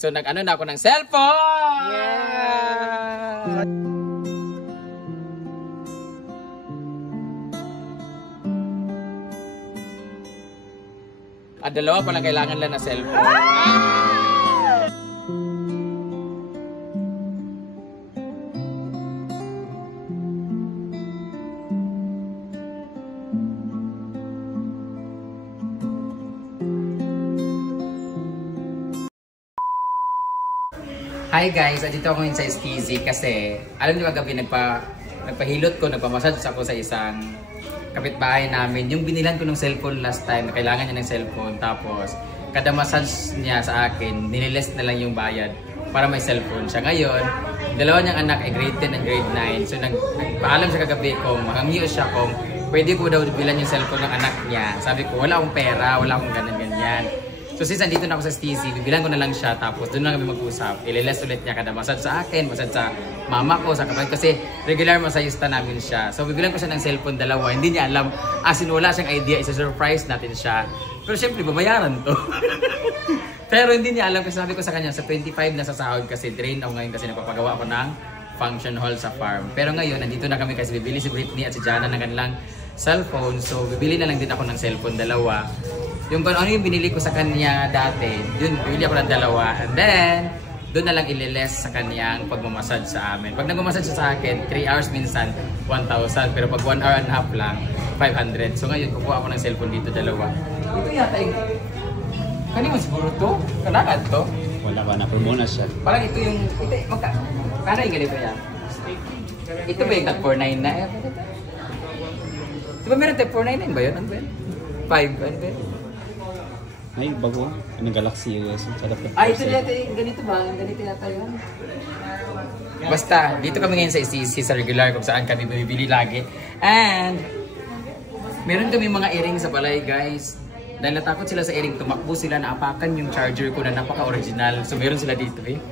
So nag-ano na ako ng cellphone! Yeah! Dalawa pa lang kailangan lang na cellphone. Hi guys, dito ako ngayon sa Steezy kasi alam niyo kagabi nagpahilot ko, nagpamassage ako sa isang kapitbahay namin. Yung binilan ko ng cellphone last time, kailangan niya ng cellphone. Tapos kada massage niya sa akin, nililist na lang yung bayad para may cellphone siya. Ngayon, dalawa niyang anak ay grade 10 and grade 9. So nagpaalam siya kagabi kung makangyo siya kung pwede ko daw bilan yung cellphone ng anak niya. Sabi ko, wala akong pera, wala akong ganyan-ganyan. So since andito na ako sa Steezy, bibilan ko na lang siya tapos doon na kami mag-usap. Ililes ulit niya kada massage sa akin, massage sa mama ko, sa kapatid kasi regular masayista namin siya. So bibilan ko siya ng cellphone dalawa, hindi niya alam, as in wala siyang idea, isa-surprise natin siya. Pero syempre babayaran to. Pero hindi niya alam kasi sabi ko sa kanya, sa 25 na sa sahod kasi drain ako ngayon kasi nagpapagawa ko ng function hall sa farm. Pero ngayon, nandito na kami kasi bibili si Britney at si Jana ng kanilang cellphone. So bibili na lang din ako ng cellphone dalawa. Yung kung ano yung binili ko sa kanya dati, yun, bibili ako ng dalawa. And then, doon na lang ililes sa kanyang pagmamassage sa amin. Pag nagmamassage sa akin, 3 hours minsan, 1,000. Pero pag 1 hour and a half lang, 500. So ngayon, kukuha ako ng cellphone dito, dalawa. Ito yata yung... Kanina mo siguro to? Kanakad to? Wala pa, na-promote na siya. Parang ito yung... Kano yung ganito yan? Ito ba yung tag 499 na? Diba meron tag 499 ba yun? Ano ba yun? 5, ano ba yun? Ay, bago. Anong galaxy yun? Ay, ito yata yung ganito ba? Ganito yata yun. Basta, dito kami ngayon sa Steezy sa regular kung saan kami bumibili lagi. And, meron kami mga earrings sa balay guys. Dahil natakot sila sa earring, tumakbo sila, naapakan yung charger ko na napaka-original. So meron sila dito eh.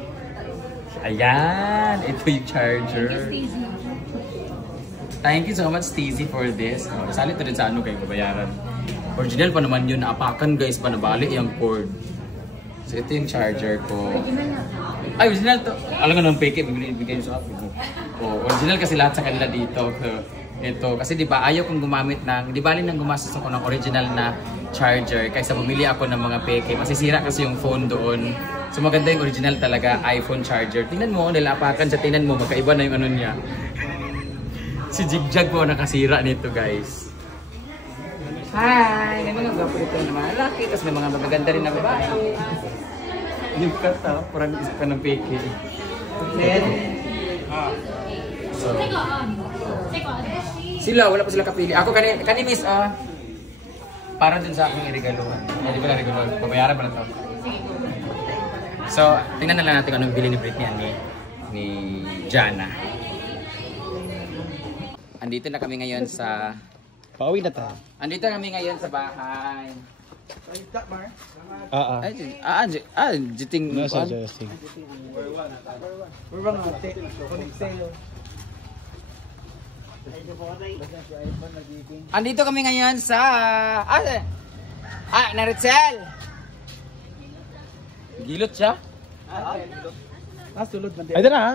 Ayan, ito yung charger. Thank you so much Steezy for this. Salit na rin sa ano kayo babayaran. Original pa naman yun, naapakan guys, panabali yung cord. So ito yung charger ko. Ay, original to. Alam nga nung fake it, bigay sa akin. Oh, original kasi lahat sa kanila dito. Ito, kasi di ba ayaw kong gumamit ng, di bali nang gumastos ako ng original na charger kaysa bumili ako ng mga peke. Masisira kasi yung phone doon. So maganda yung original talaga, iPhone charger. Tingnan mo, nilapakan siya, tingnan mo, magkaiba na yung ano niya. Si Jigjag po nakasira nito guys. Hi! May mga gwapo dito na mga lalaki, tapos may mga magaganda rin na babae. Yung kata, parang isip ka ng peke. Then, so, sila, wala pa sila kapili. Ako kani miss, para dun sa aking irigaluhan. Hindi ko na regalo, babayaran ba na to? So, tingnan na lang natin anong bili ni Britney ni Jana. Andito na kami ngayon sa... Pauwi na tayo. Andito kami ngayon sa bahay. Jiting... Nasa Jessing. Andito kami ngayon sa... Naritzel! Gilot siya? Sulod man din. Ay, dala ha?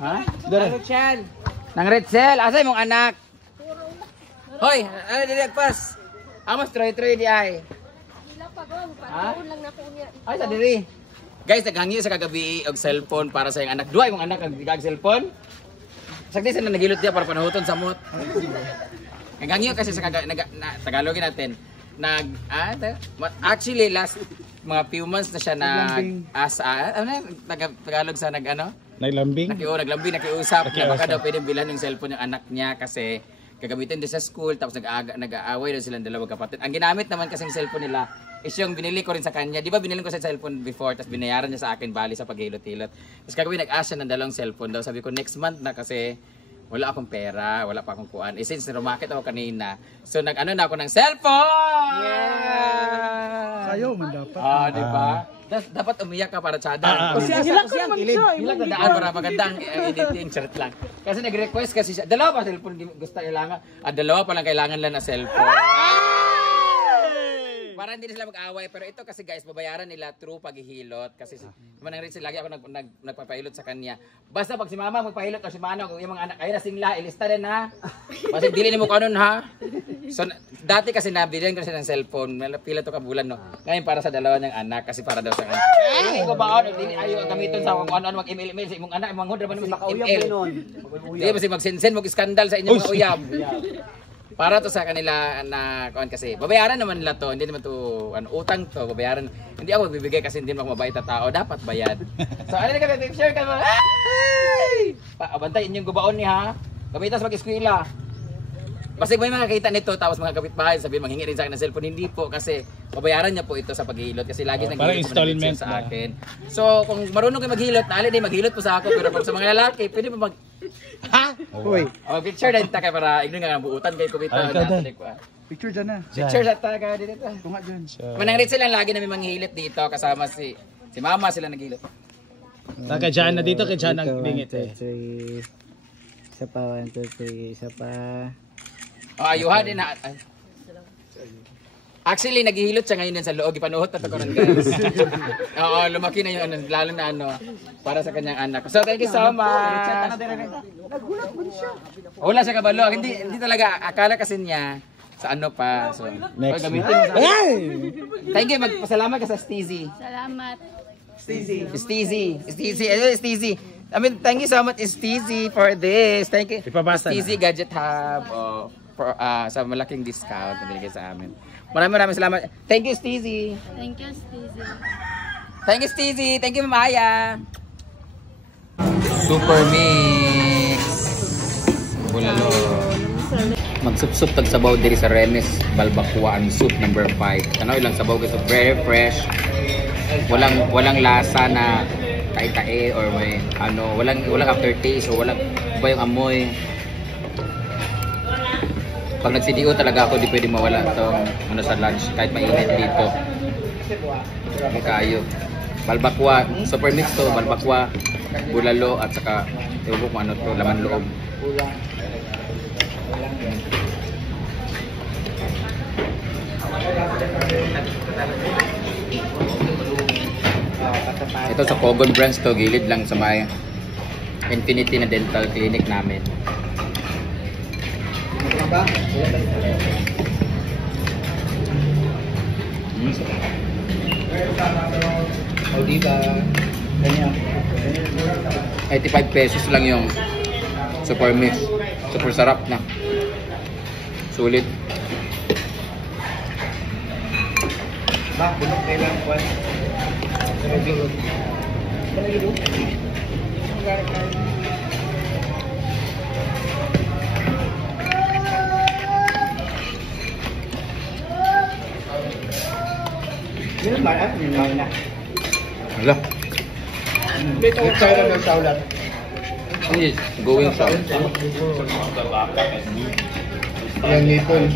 Ha? Naritzel! Nang Ritzel! Asa mong anak? Hoy! Ano dinagpas? Amos troy-troy di ay. Lang na ko niya. Ay, sa diri. Guys, naghangyo sa kagabi og cellphone para sa iyong anak. Duay mong anak nagdigag cellphone? Sakti sa nagilot dia para panahuton sa mut. Naghangyo kasi sa Tagalogin natin. Actually last mga few months na siya Tagalog sa Naglambing? Naglambing, nakiusap na baka daw pwede bilan yung cellphone ng anak niya kasi gagamitin din sa school tapos nag-aaway daw silang dalawang kapatid. Ang ginamit naman kasing cellphone nila is yung binili ko rin sa kanya. Di ba binili ko sa cellphone before tapos binayaran niya sa akin bali sa paghilot-hilot. Tapos kagawin nag-ask siya ng dalawang cellphone daw. Sabi ko next month na kasi wala akong pera, wala pa akong kuan. Since rumakit ako kanina, so nag-ano na ako ng cellphone! Yeah! Sayo man dapat. Di ba? Dapat umiyak ka para tsada. Hilak na daan para magandang editing, charot lang. Kasi nag-request kasi siya, dalawa pa cellphone gusto kailangan. Dalawa pa lang kailangan lang na cellphone. para hindi sila mag-away. Pero ito kasi guys, babayaran nila through paghihilot. Kasi naman rin sila, lagi ako nagpapahilot sa kanya. Basta pag si mama magpahilot o si Manong, yung mga anak, ayun na singla, ilista rin ha. Basta dili mo kanon ha. So, dati kasi nabilihan ko siya ng cellphone. Pila to kabulan no. Ngayon para sa dalawa niyang anak, kasi para daw sa kanya. Hindi ko ba dili ayaw gamiton sa kung ano mag-email sa imong anak, imong hudra man mo email. Hindi kasi mag-send mo skandal sa inyong mga uyab. Para to sa kanila na kuan kasi babayaran naman nila to, hindi naman to utang to, babayaran. Hindi ako magbibigay kasi hindi ako mabait na tao, dapat bayad. So ano na kami picture ka mo. Ay! Abantay inyong gubaon ni ha. Gamitas mag-eskwela. Basta may makakita nito tapos mga kapitbahay sabihin manghingi rin sa akin ng cellphone, hindi po kasi babayaran niya po ito sa paghihilot kasi lagi nag-hilot sa akin. So kung marunong kayo maghilot, dali din maghilot po sa ako, pero kung sa mga lalaki, pwede mo Ha? Uy. Oh, picture din ta kay para igno nga buutan kay kumita na. Picture dyan na. Picture sa ta ka dito. Tunga dyan. Manang rin sila lagi namin manghihilit dito kasama si mama sila naghilot. Taka dyan na dito, kay dyan ang bingit eh. Isa pa, 1, 2, 3, isa pa. Oh, ayuha din na. Actually, naghihilot siya ngayon din sa loob. Ipanuhot na ito ron guys. Oo, lumaki na yung lalo na para sa kanyang anak. So, thank you so much. Nagulat mo siya. Wala siya kabalo. Hindi talaga. Akala kasi niya sa ano pa. So, Next. gamitin mo sa... Thank you. Magpasalamat ka sa Steezy. Salamat. Steezy. I mean, thank you so much, Steezy, for this. Thank you. Ipabasa na. Steezy Gadget Hub. Sa malaking discount na binigay sa amin. Maraming salamat. Thank you, Steezy. Thank you, Steezy. Thank you, Steezy. Thank you, Mamaya. Super Mix. Bulalo. Magsupsup tag sabaw diri sa Remes Balbakuan soup number 5. Ano ilang sabaw gusto very fresh. Walang lasa na tae-tae or may walang aftertaste o walang iba yung amoy. Pag nag-CDO talaga ako, di pwede mawala itong sa lunch kahit mainit dito. May kayo. Balbakwa, super mix to, balbakwa, bulalo at saka ewan ko kung ano to, laman loob. Ito sa Kogon Branch to, gilid lang sa may Infinity na dental clinic namin. O diba? Ganyan. 85 pesos lang yung super mix. Super sarap na. Sulit. Ba, bulok kailang kwan. Yun ba? Yun ba na? Hala. Ito na ng saulat. Yes, going south. Yan nipon.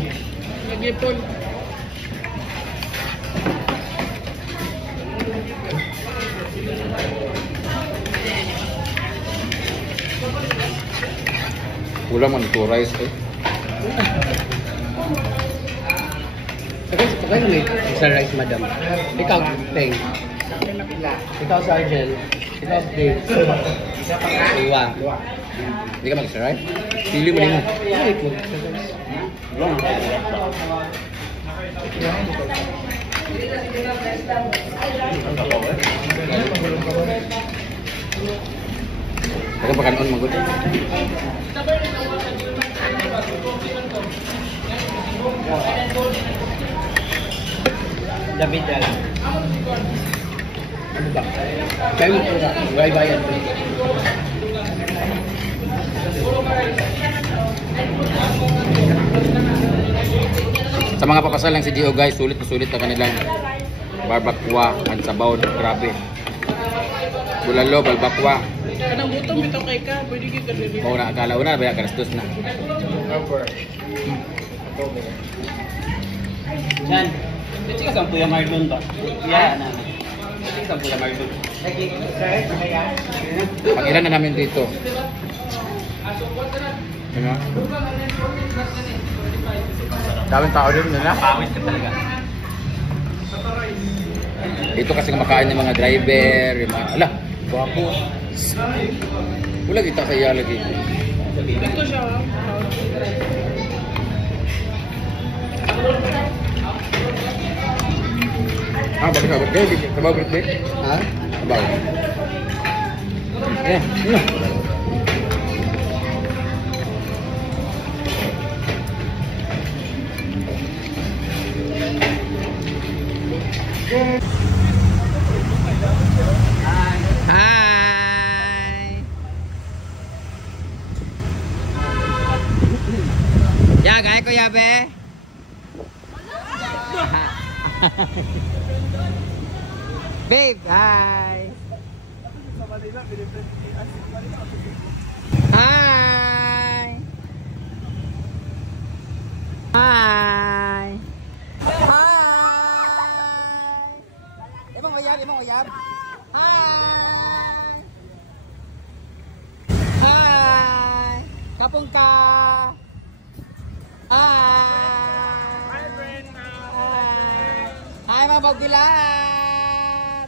Kulang man ito rice to. Sakay mo sa rice, madam. Ikaw, Teng. Ikaw, Sergeant. Ikaw, Dave. Iwa. Hindi ka mag-try? Pili mo din mo. Kasi pagkanon magod. David Dala. Ano ba? Kaya mo po na. Huwag bayan mo. Sa mga papasal lang si Dio guys, sulit na sulit ang kanilang barbakwa at sabaw. Grabe. Bulalo, balbakwa. Kanang butong bitaw kay ka, pwede kita dili. Oo na, akala una, baya karastos na. Yan. Ito ka sa Puya Marlon ba? Yan. Ito ka sa Puya Marlon. Ang ilan na namin dito. Ano? Daming tao din na. Pawis ka talaga. Dito kasi kumakain ng mga driver, yung mga, ala, guwapo. Wala kita sa iya lagi. Ito siya. Bakit sa birthday? Sabaw birthday? Ha? Sabaw. Eh, ano? Hi! Ya, gaya ko ya, be? Babe, hi! Hi! Hi! Hi! Emang oyar? Hi! Hi! Kapong ka! Hi! Hi, Brenda. Hi! Hi, mga bagulat!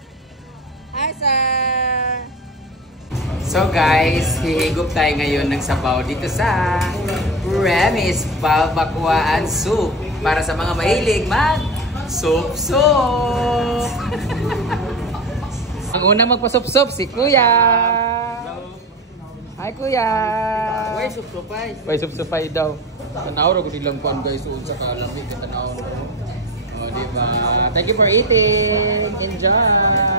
Hi, sir! So guys, hihigop tayo ngayon ng sabaw dito sa Remy's Balbacoaan Soup para sa mga mahilig mag-soup-soup! Ang unang magpa-soup-soup si Kuya! Hi, Kuya! Why surprise? Why soup-soupay daw? Tanaw ro ko nilang kuan guys sa kalamig na tanaw. Oh, di ba? Thank you for eating. Enjoy.